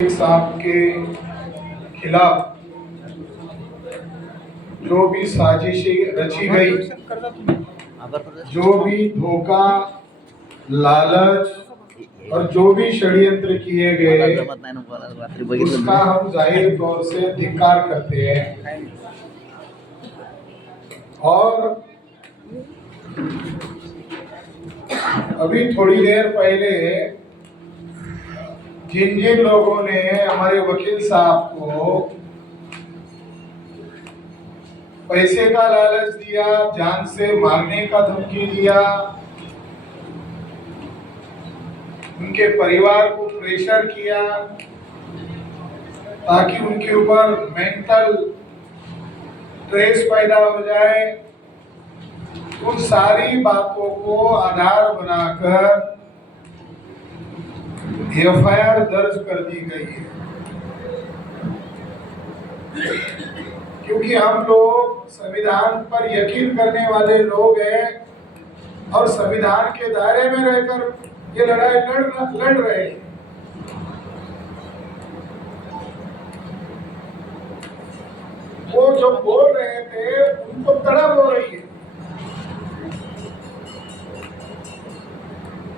साहब के खिलाफ जो भी साजिशें रची गई, जो भी धोखा, लालच और जो भी षड्यंत्र किए गए, उसका हम जाहिर तौर से धिक्कार करते हैं। और अभी थोड़ी देर पहले जिन जिन लोगों ने हमारे वकील साहब को पैसे का लालच दिया, जान से मारने का धमकी दिया, उनके परिवार को प्रेशर किया ताकि उनके ऊपर मेंटल स्ट्रेस पैदा हो जाए, उन सारी बातों को आधार बनाकर एफआईआर दर्ज कर दी गई है। क्योंकि हम लोग संविधान पर यकीन करने वाले लोग हैं और संविधान के दायरे में रहकर ये लड़ाई लड़ रहे हैं। वो जो बोल रहे थे उनको तड़प हो रही है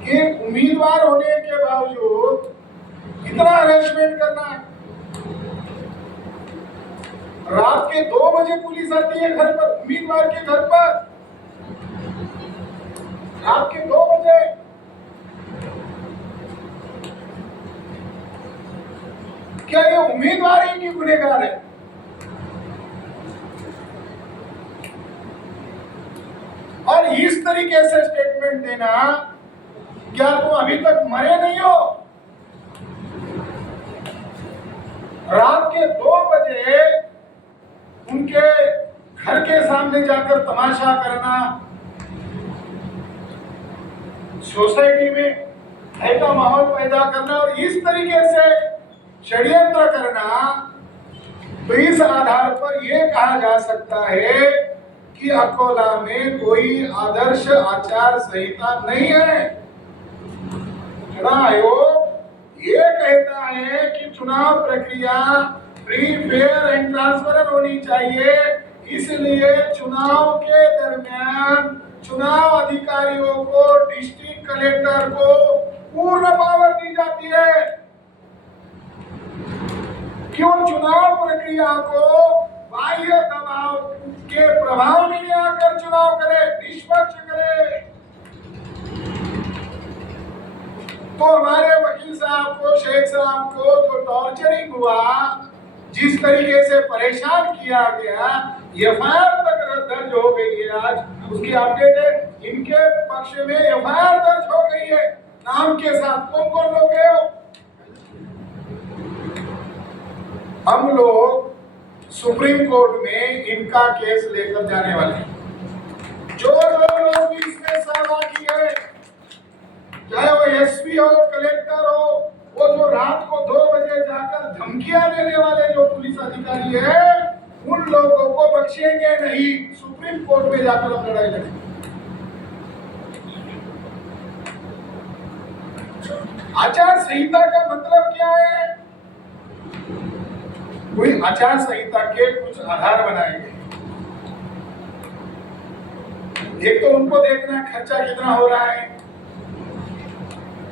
कि उम्मीदवार होने के बावजूद इतना हरेसमेंट करना है। रात के 2 बजे पुलिस आती है घर पर, उम्मीदवार के घर पर, रात के 2 बजे। क्या ये उम्मीदवार ही की गुनहगार है? और इस तरीके से स्टेटमेंट देना, क्या तुम अभी तक मरे नहीं हो? रात के 2 बजे उनके घर के सामने जाकर तमाशा करना, सोसाइटी में ऐसा माहौल पैदा करना और इस तरीके से षड्यंत्र करना, तो इस आधार पर यह कहा जा सकता है कि अकोला में कोई आदर्श आचार संहिता नहीं है। चुनाव आयोग ये कहता है कि चुनाव प्रक्रिया फ्री, फेयर एंड ट्रांसपेरेंट होनी चाहिए, इसलिए चुनाव के दरमियान चुनाव अधिकारियों को, डिस्ट्रिक्ट कलेक्टर को पूर्ण पावर दी जाती है कि वो चुनाव प्रक्रिया को बाह्य दबाव के प्रभाव में आकर चुनाव करे, निष्पक्ष करे। तो हमारे वकील साहब को, शेख साहब को जो टॉर्चरिंग हुआ, जिस तरीके से परेशान किया गया, एफआईआर तक दर्ज हो गई है। आज उसकी अपडेट है, इनके पक्ष में एफआईआर दर्ज हो गई है नाम के साथ। कौन कौन लोग हैं? हम लोग सुप्रीम कोर्ट में इनका केस लेकर जाने वाले हैं। जो लोग भी इसमें सहभागी है, चाहे वो एसपी हो, कलेक्टर हो, वो जो रात को 2 बजे जाकर धमकियां देने वाले जो पुलिस अधिकारी है, उन लोगों को बख्शेंगे नहीं। सुप्रीम कोर्ट में जाकर हम लड़ाई लड़ेंगे। आचार संहिता का मतलब क्या है? कोई आचार संहिता के कुछ आधार बनाए गए। एक तो उनको देखना खर्चा कितना हो रहा है,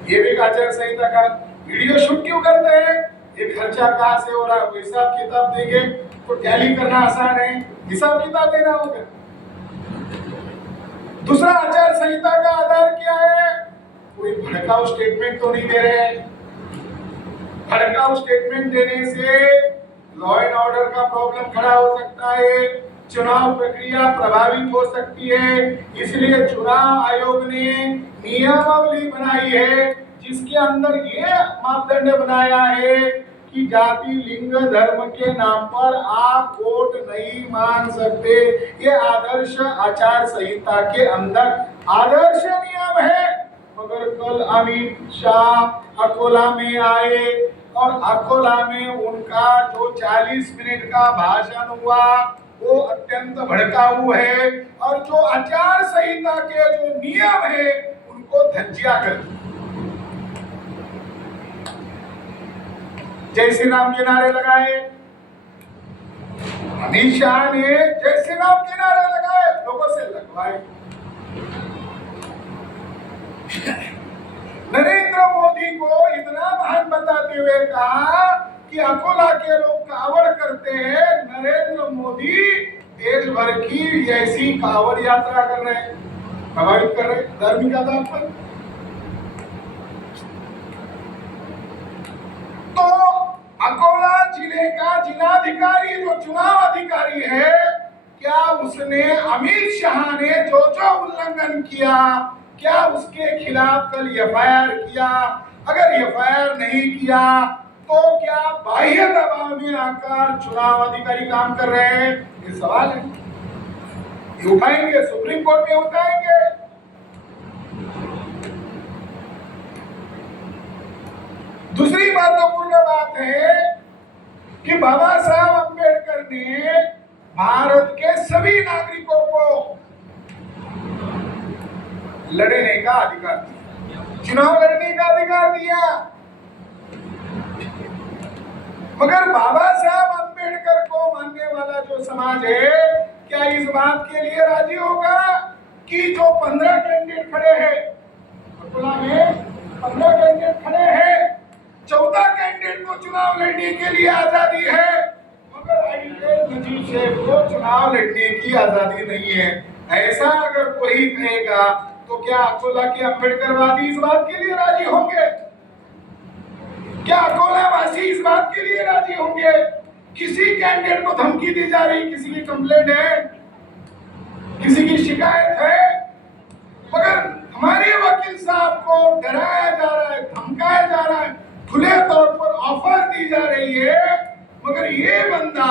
ये भी आचार संहिता का। वीडियो शूट क्यों करते हैं? ये खर्चा कहाँ से हो रहा है, हिसाब किताब देंगे तो टैली करना आसान है, हिसाब किताब देना होगा। दूसरा, आचार संहिता का आधार क्या है? कोई भड़काऊ स्टेटमेंट तो नहीं दे रहे। भड़काऊ स्टेटमेंट देने से लॉ एंड ऑर्डर का प्रॉब्लम खड़ा हो सकता है, चुनाव प्रक्रिया प्रभावित हो सकती है। इसलिए चुनाव आयोग ने नियमावली बनाई है जिसके अंदर ये मापदंड बनाया है कि जाति, लिंग, धर्म के नाम पर आप वोट नहीं मांग सकते। ये आदर्श आचार संहिता के अंदर आदर्श नियम है। मगर कल अमित शाह अकोला में आए और अकोला में उनका जो 40 मिनट का भाषण हुआ वो अत्यंत भड़काऊ है और जो आचार संहिता के जो नियम है उनको धज्जिया कर जय श्री राम के नारे लगाए, अमित शाह ने जय श्री राम के नारे लगाए, लोगों से लगवाए। नरेंद्र मोदी को इतना महान बताते हुए कहा कि अकोला के लोग कावड़ करते हैं, नरेंद्र मोदी देश भर की ऐसी कावड़ यात्रा कर रहे हैं, प्रभावित कर रहे हैं धार्मिक आधार पर। तो अकोला जिले का जिलाधिकारी जो चुनाव अधिकारी है, क्या उसने अमित शाह ने जो जो उल्लंघन किया, क्या उसके खिलाफ कल एफआईआर किया? अगर एफआईआर नहीं किया तो क्या बाह्य दबाव में आकर चुनाव अधिकारी काम कर रहे हैं? ये सवाल है, ये उठाएंगे, सुप्रीम कोर्ट में उठाएंगे। दूसरी महत्वपूर्ण बात है कि बाबा साहब अंबेडकर ने भारत के सभी नागरिकों को लड़ने का अधिकार दिया, चुनाव लड़ने का अधिकार दिया। मगर बाबा साहब अंबेडकर को मानने वाला जो समाज है, क्या इस बात के लिए राजी होगा कि जो 15 कैंडिडेट खड़े हैं, अकोला में 15 कैंडिडेट खड़े हैं, 14 कैंडिडेट को चुनाव लड़ने के लिए आजादी है, मगर एडवोकेट नजीर शेख को चुनाव लड़ने की आजादी नहीं है? ऐसा अगर कोई कहेगा तो क्या अकोला के अंबेडकरवादी इस बात के लिए राजी होंगे? क्या अकोला वासी इस बात के लिए राजी होंगे? किसी कैंडिडेट को धमकी दी जा रही, किसी की कंप्लेंट है, किसी की शिकायत है, मगर हमारे वकील साहब को डराया जा रहा है, धमकाया जा रहा है, खुले तौर पर ऑफर दी जा रही है, मगर ये बंदा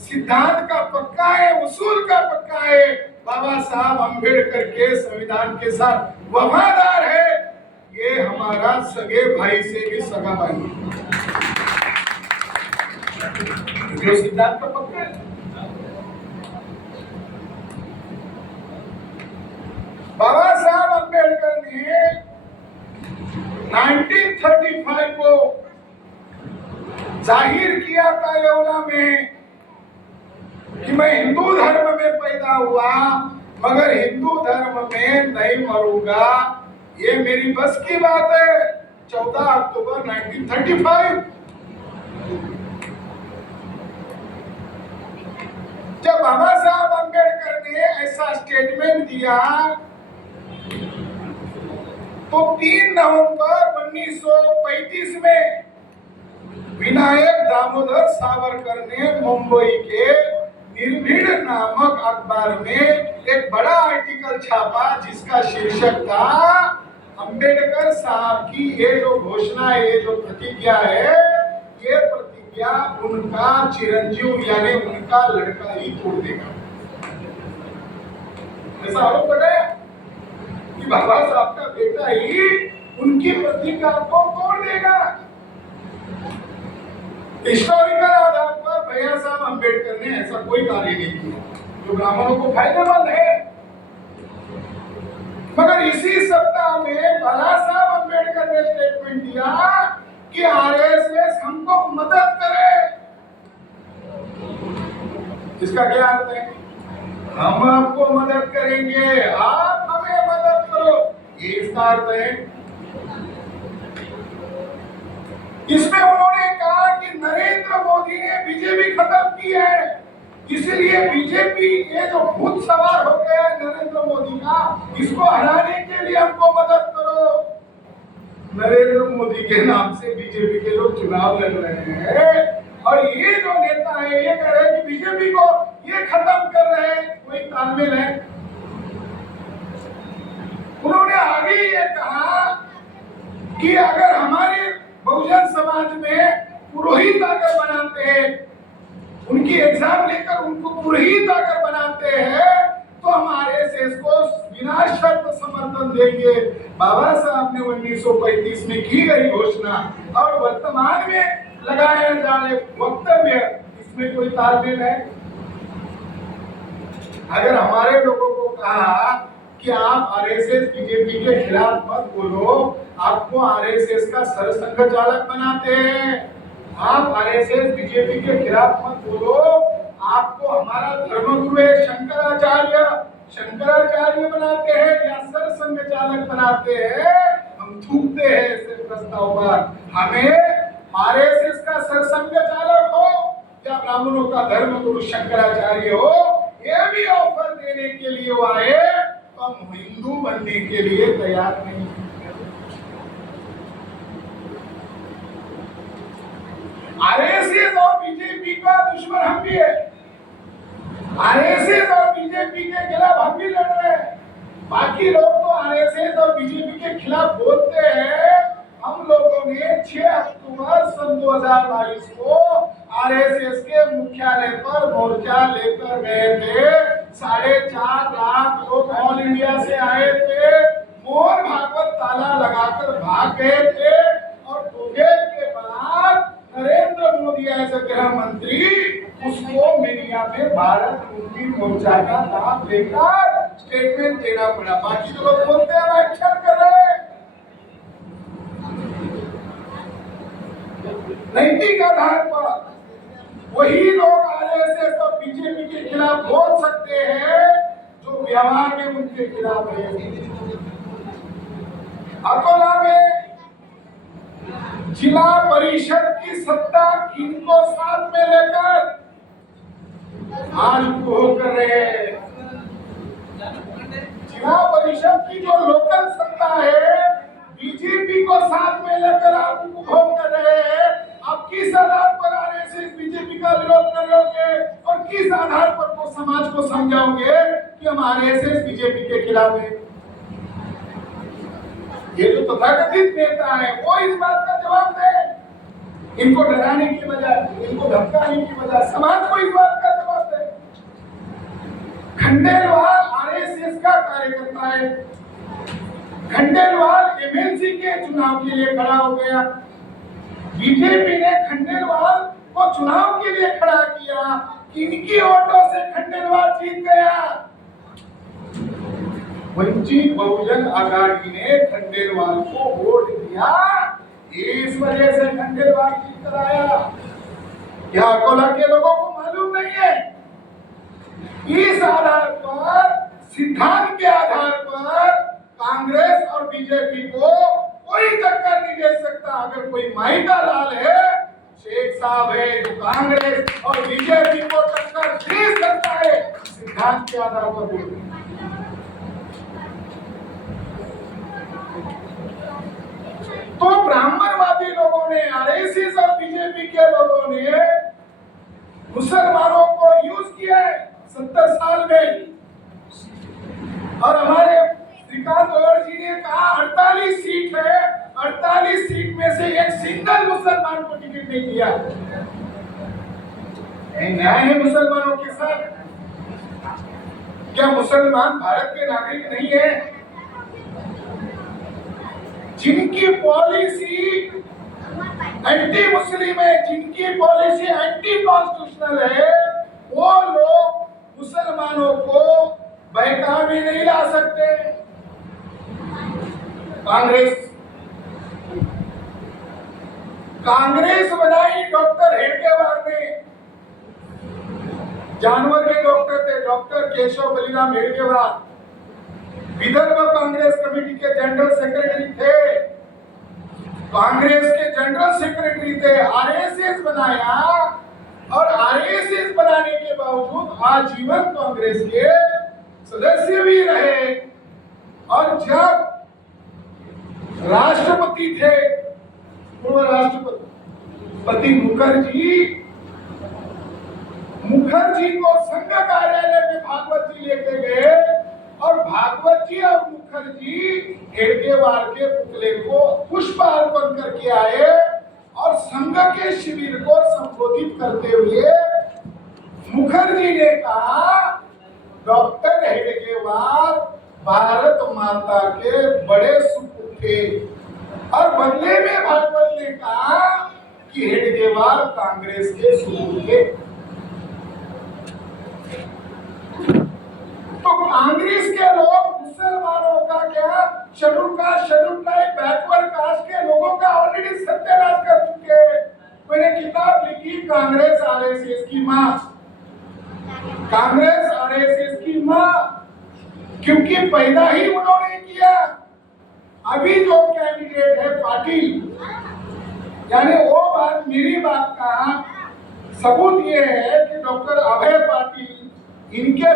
सिद्धांत का पक्का है, उसूल का पक्का है, बाबा साहब अंबेडकर के संविधान के साथ वफादार है। ये हमारा सगे भाई से भी सगा भाई है, जो सिद्धांत का पक्का है। बाबा साहब अंबेडकर ने 1935 को जाहिर किया था येवला में कि मैं हिंदू धर्म में पैदा हुआ, मगर हिंदू धर्म में नहीं मरूंगा, ये मेरी बस की बात है। 14 अक्टूबर 1935 जब बाबा साहब अंबेडकर ने ऐसा स्टेटमेंट दिया तो 3 नवंबर 1935 में विनायक दामोदर सावरकर ने मुंबई के निर्भीड नामक अखबार में एक बड़ा आर्टिकल छापा जिसका शीर्षक था अंबेडकर साहब की ये जो घोषणा है, ये जो प्रतिज्ञा है, ये प्रतिज्ञा उनका चिरंजीव यानी उनका लड़का ही तोड़ देगा। ऐसा आरोप लगाया कि बाबा साहब का बेटा ही उनकी प्रतिज्ञा को तोड़ देगा। हिस्टोरिकल आधार पर भैया साहब अंबेडकर ने ऐसा कोई कार्य नहीं किया जो ब्राह्मणों को फायदेमंद है। मगर इसी सप्ताह में बाला साहब अंबेडकर ने स्टेटमेंट दिया कि आरएसएस हमको मदद करे। इसका क्या अर्थ है? हम आपको मदद करेंगे, आप हमें मदद करो, ये इसका अर्थ है। इसमें उन्होंने कहा कि नरेंद्र मोदी ने बीजेपी खत्म की है, इसलिए बीजेपी ये जो भूत सवार हो गया है नरेंद्र मोदी का, इसको हराने के लिए हमको मदद करो। नरेंद्र मोदी के नाम से बीजेपी के लोग चुनाव लड़ रहे हैं और ये जो नेता है ये कह रहे हैं कि बीजेपी को ये खत्म कर रहे हैं, कोई तालमेल है? उन्होंने आगे ये कहा कि अगर हमारे बहुजन समाज में पुरोहित अगर बनाते हैं, उनकी एग्जाम लेकर उनको पुरोहित अगर बनाते हैं तो हम आरएसएस को बिना शर्त समर्थन देंगे। बाबा साहब ने 1935 में की गई घोषणा और वर्तमान में लगाए जा रहे वक्तव्य, इसमें कोई तालमेल है? अगर हमारे लोगों को कहा कि आप आरएसएस बीजेपी के खिलाफ मत बोलो, आपको आरएसएस का सरसंघ चालक बनाते हैं, आप आरएसएस बीजेपी के खिलाफ मत बोलो। आपको हमारा धर्मगुरु है शंकराचार्य बनाते हैं या सरसंघ चालक बनाते हैं, हम थूकते हैं ऐसे प्रस्ताव पर। हमें आरएसएस का सरसंघ चालक हो या ब्राह्मणों का धर्मगुरु शंकराचार्य हो, ये भी ऑफर देने के लिए वो आए, तो हम हिंदू बनने के लिए तैयार नहीं। आरएसएस और बीजेपी का दुश्मन हम भी है, आरएसएस और बीजेपी के खिलाफ हम भी लड़ रहे हैं। बाकी लोग तो आरएसएस और बीजेपी के खिलाफ बोलते हैं। हम लोगों ने 6 अक्टूबर सन 2022 को आरएसएस के मुख्यालय पर मोर्चा लेकर गए थे। 4.5 लाख लोग ऑल इंडिया से आए थे। मोहन भागवत ताला लगाकर भाग गए थे और दोपहर के बाद नरेंद्र मोदी एज गृह मंत्री उसको मीडिया में भारत मुक्ति मोर्चा का नाम लेकर स्टेटमेंट देना पड़ा। बाकी तो लोग बोलते हैं एक्शन कर रहे हैं। नैतिक आधार पर वही लोग आरएसएस और बीजेपी के खिलाफ बोल सकते हैं जो व्यवहार में उनके खिलाफ है। अकोला में जिला परिषद की सत्ता किनको साथ में लेकर आज उपभोग कर रहे हैं। जिला परिषद की जो लोकल सत्ता है बीजेपी को साथ में लेकर आप उपभोग कर रहे हैं। आप किस आधार पर आरएसएस बीजेपी का विरोध कर रहे होगे और किस आधार पर वो समाज को समझाओगे कि हम आरएसएस बीजेपी के खिलाफ हैं? ये जो तथाकथित नेता है वो इस बात का जवाब दे। इनको डराने की बजाय, इनको धमकाने की बजाय समाज को इस बात का जवाब दे। खंडेलवाल आरएसएस का कार्यकर्ता है। खंडेलवाल एमएलसी के चुनाव के लिए खड़ा हो गया। बीजेपी ने खंडेलवाल को चुनाव के लिए खड़ा किया। किनकी वोटों से खंडेलवाल जीत गया? वंचित बहुजन आघाड़ी ने खंडेलवाल को वोट दिया। इस वजह से खंडेलवाल जीत कर आया। क्या अकोला के लोगों को मालूम नहीं है? इस आधार पर, सिद्धांत के आधार पर कांग्रेस और बीजेपी को कोई टक्कर नहीं दे सकता। अगर कोई माइका लाल है, शेख साहब है, जो कांग्रेस और बीजेपी को टक्कर दे सकता है, सिद्धांत के आधार पर बोल। तो ब्राह्मणवादी लोगों ने, आरएसएस और बीजेपी के लोगों ने मुसलमानों को यूज किया है 70 साल में। और हमारे श्रीकांत गोयल जी ने कहा 48 सीट है, 48 सीट में से एक सिंगल मुसलमान को टिकट नहीं दिया। न्याय है मुसलमानों के साथ? क्या मुसलमान भारत के नागरिक नहीं है? जिनकी पॉलिसी एंटी मुस्लिम है, जिनकी पॉलिसी एंटी कॉन्स्टिट्यूशनल है, वो लोग मुसलमानों को बहका भी नहीं ला सकते। कांग्रेस बनाई डॉक्टर हेडगेवार ने, जानवर के डॉक्टर थे डॉक्टर केशव बलिराम हेडगेवार। विदर्भ कांग्रेस कमेटी के जनरल सेक्रेटरी थे, कांग्रेस के जनरल सेक्रेटरी थे। आरएसएस बनाया और आरएसएस बनाने के बावजूद आजीवन कांग्रेस के सदस्य भी रहे। और जब राष्ट्रपति थे, पूर्व राष्ट्रपति मुखर्जी को संघ कार्यालय में भागवत जी लेके गए और भागवत जी और मुखर्जी हेडगेवार के पुतले को पुष्प अर्पण करके आए और संघ के शिविर को संबोधित करते हुए मुखर्जी ने कहा, डॉक्टर हेडगेवार भारत माता के बड़े सुपुत्र थे। और बदले में भागवत ने कहा कि हेडगेवार कांग्रेस के सुपुत्र थे। तो कांग्रेस के लोग मुसलमानों का क्या, schedule caste, schedule tribe, backward caste के लोगों का ऑलरेडी सत्यानाश कर चुके हैं। मैंने किताब लिखी कांग्रेस आरएसएस की मां, कांग्रेस आरएसएस की मां, क्योंकि पैदा ही उन्होंने किया। अभी जो कैंडिडेट है पाटिल, यानी वो बात, मेरी बात का सबूत ये है कि डॉक्टर अभय पाटिल, इनके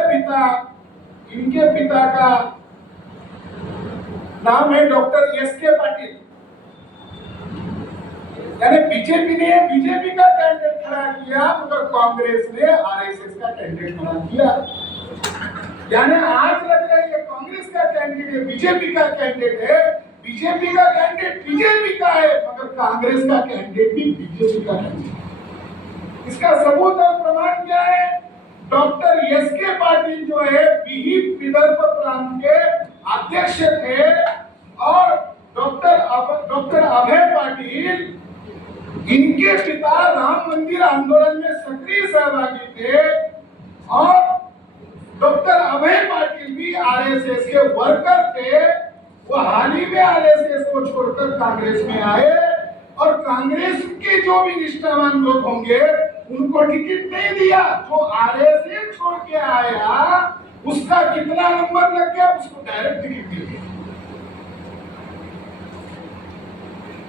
पिता का नाम है डॉक्टर एस.के. पाटिल, यानी बीजेपी का कैंडिडेट खड़ा किया, मगर कांग्रेस ने आरएसएस का कैंडिडेट खड़ा किया। यानी आज लग रहा है कांग्रेस का कैंडिडेट बीजेपी का कैंडिडेट है, बीजेपी का कैंडिडेट बीजेपी का है, मगर कांग्रेस का कैंडिडेट भी बीजेपी का कैंडिडेट। इसका सबूत और प्रमाण क्या है? Doctor S K. पाटिल जो है विदर्भ प्रांत के अध्यक्ष थे, और डॉक्टर अभय पाटिल, इनके पिता राम मंदिर आंदोलन में सक्रिय सहभागी थे, और डॉक्टर अभय पाटिल भी आरएसएस के वर्कर थे। वो हाल ही में आरएसएस को छोड़कर कांग्रेस में आए, और कांग्रेस के जो भी निष्ठावान लोग होंगे उनको टिकट नहीं दिया। जो आरएसएस छोड़ के आया उसका कितना नंबर लग गया, उसको डायरेक्ट टिकट दिया।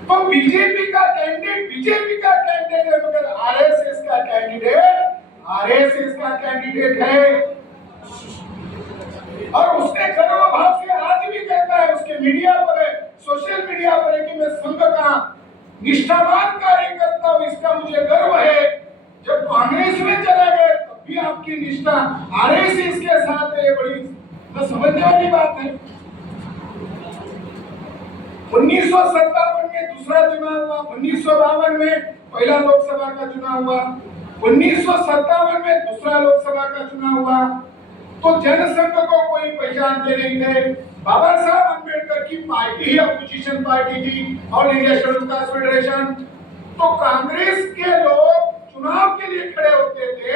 तो बीजेपी का कैंडिडेट है, मगर आरएसएस का कैंडिडेट है। और उसने गर्व भाव से आज भी कहता है, उसके मीडिया पर है, सोशल मीडिया पर है कि मैं संघ का निष्ठावान कार्यकर्ता हूं, इसका मुझे गर्व है। जब कांग्रेस में चला गए तब भी आपकी निष्ठा आरएसएस के साथ है, बड़ी न समझने वाली बात है। 1957 में दूसरा चुनाव हुआ, 1952 में पहला लोकसभा का चुनाव हुआ, 1957 में दूसरा लोकसभा का चुनाव हुआ। तो जनसंघ को कोई पहचानते नहीं थे। बाबा साहब अम्बेडकर की पार्टी ही अपोजिशन पार्टी थी, all India schedule caste federation. तो कांग्रेस के लोग चुनाव के लिए खड़े होते थे,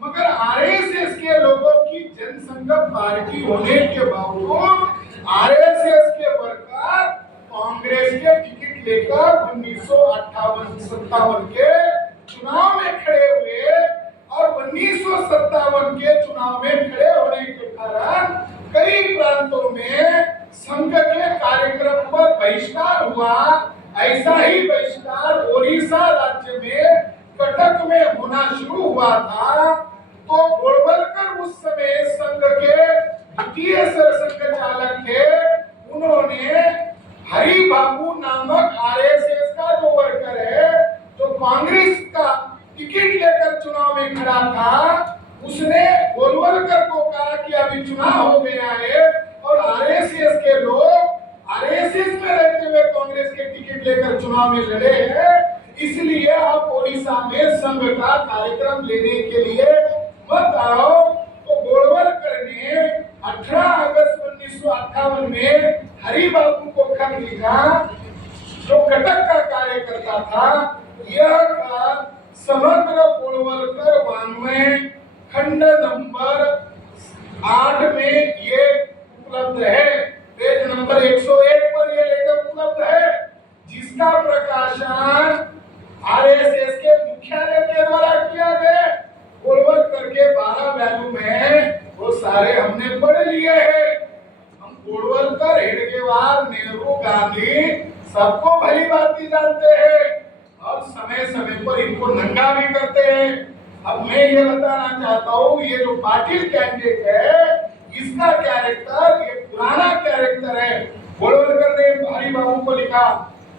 मगर आरएसएस के लोगों की जनसंघ पार्टी होने के बावजूद आरएसएस के वर्कर कांग्रेस के टिकट लेकर 1958-57 के चुनाव में खड़े हुए, और 1957 के चुनाव में खड़े होने के कारण कई प्रांतों में संघ के कार्यक्रम पर बहिष्कार हुआ। ऐसा ही बहिष्कार ओडिशा राज्य में कटक में होना शुरू हुआ था। तो गोलवलकर उस समय संघ के द्वितीय सरसंघचालक थे, उन्होंने हरि बाबू नामक आरएसएस का जो वर्कर है, जो कांग्रेस का टिकट लेकर चुनाव में खड़ा था, उसने गोलवलकर को कहा कि अभी चुनाव हो गया है और आरएसएस के लोग आरएसएस में रहते हुए कांग्रेस के टिकट लेकर चुनाव में लड़े हैं, इसलिए आप ओडिशा में संघ का कार्यक्रम लेने के लिए मत आओ। तो गोलवलकर ने 18 अगस्त 1958 में हरि बाबू को खत लिखा, जो कटक का कार्यकर्ता था। यह समग्र गोलवलकर वाङ्मय खंड नंबर 8 में ये उपलब्ध है, पेज नंबर 101 पर ये लेकर उपलब्ध है, जिसका प्रकाशन आरएसएस के मुख्यालय के द्वारा किया गया। गोलवलकर के 12 वैल्यूम है, वो सारे हमने पढ़ लिए हैं। हम गोलवलकर, हेडगेवार, नेहरू, गांधी सबको भली बात जानते हैं, और समय समय पर इनको नंगा भी करते हैं। अब मैं ये बताना चाहता हूँ, ये जो पाटिल कैंडिडेट है, इसका कैरेक्टर ये पुराना कैरेक्टर है। गोलवलकर ने हरि बाबू को लिखा,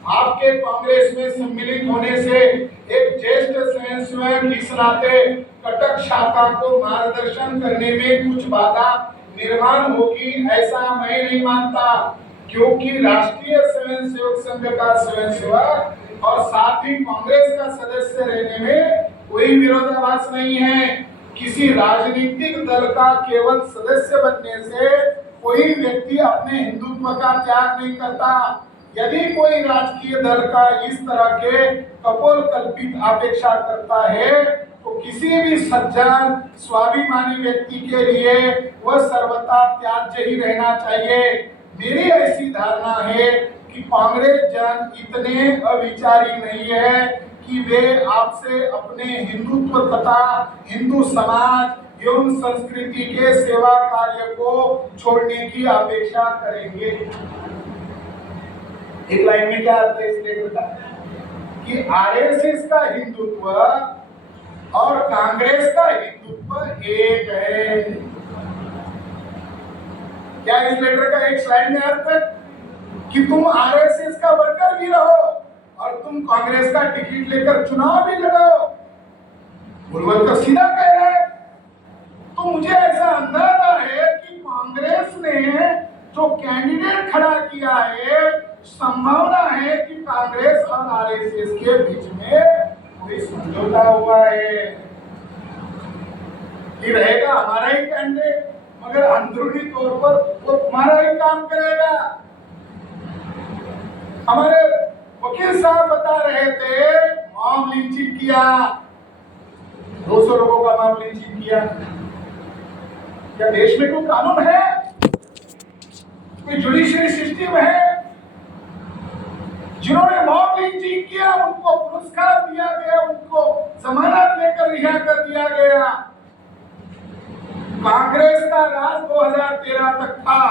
आपके कांग्रेस में सम्मिलित होने से एक ज्येष्ठ स्वयंसेवक इस नाते कटक शाखा को मार्गदर्शन करने में कुछ बाधा निर्माण होगी, ऐसा मैं नहीं मानता, क्योंकि राष्ट्रीय स्वयंसेवक संघ का स्वयंसेवक और साथ ही कांग्रेस का सदस्य रहने में कोई विरोधाभास नहीं है। किसी राजनीतिक दल का केवल सदस्य बनने से कोई व्यक्ति अपने हिंदुत्व का त्याग नहीं करता। यदि कोई राजकीय दल का इस तरह के कपोलकल्पित अपेक्षा करता है, तो किसी भी सज्जन स्वाभिमानी व्यक्ति के लिए वह सर्वथा त्याज्य ही रहना चाहिए। मेरी ऐसी धारणा है कि कांग्रेस जन इतने अविचारी नहीं है कि वे आपसे अपने हिंदुत्व तथा हिंदू समाज एवं संस्कृति के सेवा कार्य को छोड़ने की अपेक्षा करेंगे। एक लाइन में क्या अर्थ है इस लेटर का? कि आरएसएस का हिंदुत्व और कांग्रेस का हिंदुत्व एक है। क्या इस लेटर का एक स्लाइड में अर्थ है कि तुम आरएसएस का वर्कर भी रहो और तुम कांग्रेस का टिकट लेकर चुनाव भी लड़ो? मुलवलकर सीधा कह रहा है। तो मुझे ऐसा अंदाजा है कि कांग्रेस ने जो कैंडिडेट खड़ा किया है, संभावना है कि कांग्रेस और आरएसएस के बीच में कोई समझौता हुआ है। ये रहेगा हमारा ही कैंडिडेट, मगर अंदरूनी तौर पर वो तुम्हारा ही काम करेगा। हमारे वकील साहब बता रहे थे, मॉब लिंचिंग किया, 200 लोगों का मॉब लिंचिंग किया। क्या देश में कोई कानून है? कोई जुडिशियरी सिस्टम है? जिन्होंने मॉब लिंचिंग किया उनको पुरस्कार दिया गया, उनको जमानत लेकर रिहा कर दिया गया। कांग्रेस का राज 2013 तक था।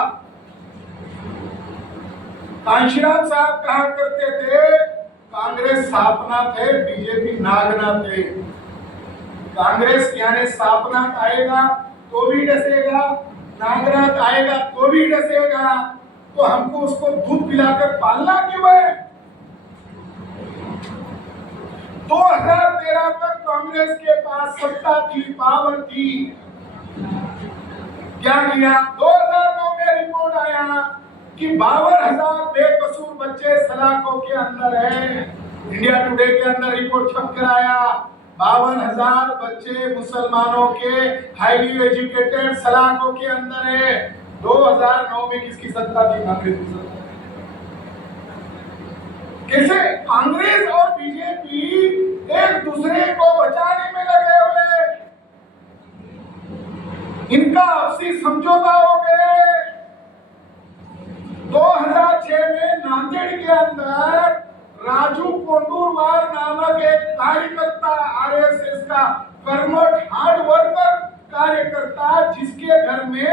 कांशीराम साहब कहा करते थे, कांग्रेस स्थापना थे, बीजेपी नागना थे। कांग्रेस यानी स्थापना आएगा तो भी डसेगा, नागरात आएगा तो भी डसेगा। तो हमको उसको दूध पिलाकर पालना क्यों है? 2013 तक कांग्रेस के पास सत्ता थी, पावर थी। क्या किया? 2009 में रिपोर्ट आया कि 52,000 बेकसूर बच्चे सलाखों के अंदर है। इंडिया टुडे के अंदर रिपोर्ट छप कर आया, 52,000 बच्चे मुसलमानों के हाईली एजुकेटेड सलाखों के अंदर है। 2009 में किसकी सत्ता थी? कांग्रेस की सत्ता। कैसे कांग्रेस और बीजेपी एक दूसरे को बचाने में लगे हुए, इनका आपसी समझौता हो गए। 2006 में नांदेड़ के अंदर राजू कोंडूरवार नामक एक कार्यकर्ता, आरएसएस का कर्मठ हार्ड वर्कर कार्यकर्ता, जिसके घर में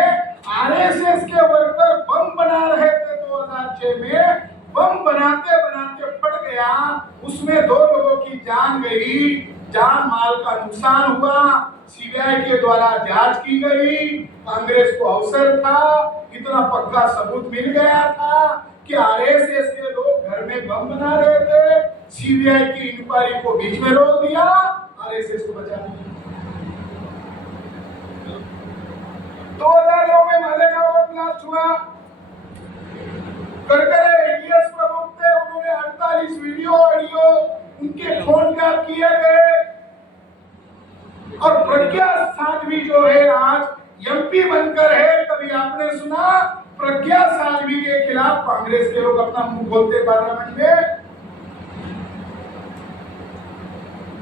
आरएसएस के वर्कर बम बना रहे थे 2006 में, बम बनाते बनाते फट गया। उसमें 2 लोगों की जान गई, जान माल का नुकसान हुआ। सीबीआई के द्वारा जांच की गई। कांग्रेस को अवसर था, इतना पक्का सबूत मिल गया था कि आरएसएस के लोग घर में बम बना रहे थे। सीबीआई की इंक्वायरी को बीच में रोक दिया, आरएसएस को बचा दिया। 2009 में मालेगांव में ब्लास्ट हुआ। करकरे एटीएस प्रमुख थे, उन्होंने 48 वीडियो ऑडियो उनके फोन टैप किए गए। और प्रज्ञा साध्वी जो है आज एमपी बनकर है। कभी आपने सुना प्रज्ञा साध्वी के खिलाफ कांग्रेस के लोग अपना मुंह खोलते पार्लियामेंट में?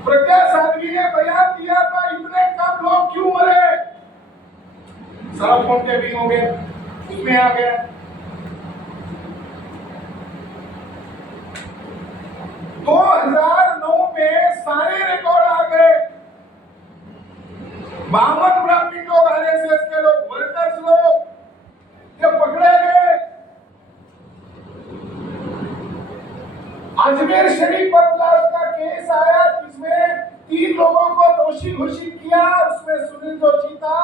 प्रज्ञा साध्वी ने बयान दिया था, इतने कम लोग क्यों मरे? सारा फोन टैपिंग हो गया, उसमें आ गया। 2009 में सारे रिकॉर्ड आ गए। 52 ब्राह्मणों आरएसएस के लोग, वर्कर्स लोग जब पकड़े गए। अजमेर शरीफ पर ब्लास्ट का केस आया, जिसमें 3 लोगों को दोषी घोषित किया। उसमें सुनील जोशी था,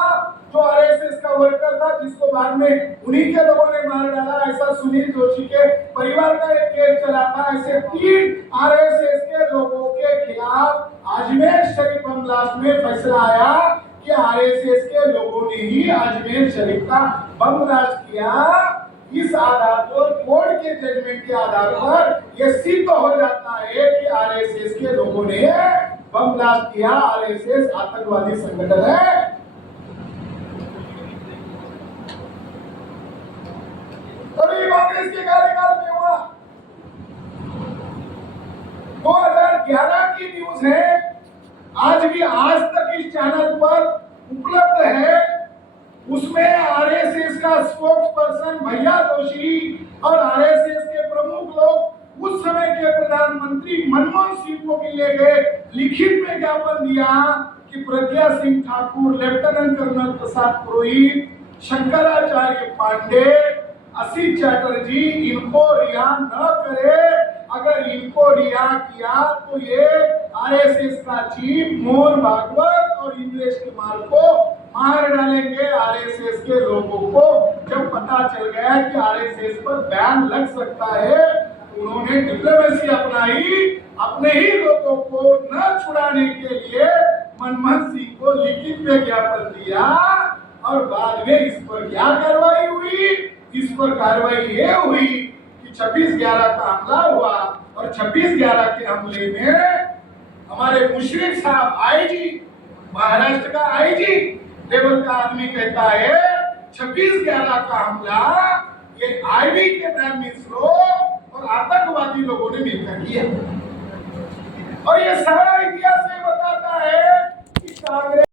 जो आरएसएस का वर्कर था, जिसको बाद में उन्हीं के लोगों ने मार डाला। ऐसा सुनील जोशी के परिवार का एक केस चला था। ऐसे 3 आरएसएस के लोगों के खिलाफ अजमेर शरीफ बम ब्लास्ट में फैसला आया कि आरएसएस के लोगों ने ही अजमेर शरीफ का बम ब्लास्ट किया। इस आधार पर, कोर्ट के जजमेंट के आधार पर यह सिद्ध हो जाता है कि आरएसएस के लोगों ने बम ब्लास्ट किया। आरएसएस आतंकवादी संगठन है। तभी कांग्रेस के कार्यकाल में हुआ। 2011 की न्यूज है, आज भी आज तक इस चैनल पर उपलब्ध है। उसमें आरएसएस का स्पोक्स पर्सन भैया जोशी और आरएसएस के प्रमुख लोग उस समय के प्रधानमंत्री मनमोहन सिंह को मिलने गए, लिखित में ज्ञापन दिया कि प्रज्ञा सिंह ठाकुर, लेफ्टिनेंट कर्नल प्रसाद पुरोहित, शंकराचार्य पांडे, असित चैटर्जी इनको रिहा न करे। अगर इनको रिहा किया तो ये आरएसएस का चीफ मोहन भागवत और इंद्रेश कुमार को मार डालेंगे। आरएसएस के लोगों को जब पता चल गया कि आरएसएस पर बैन लग सकता है, उन्होंने डिप्लोमेसी अपनाई, अपने ही लोगों को न छुड़ाने के लिए मनमोहन सिंह को लिखित में ज्ञापन दिया। और बाद में इस पर क्या कार्रवाई हुई? इस पर कार्रवाई ये हुई कि 26/11 का हमला हुआ और 26/11 के हमले में हमारे मुशर्रफ साहब आईजी, महाराष्ट्र का आईजी लेवल का आदमी कहता है 26/11 का हमला ये आईबी के ब्राह्मण लोग और आतंकवादी लोगों ने मिलकर किया। और ये सारा इतिहास ये बता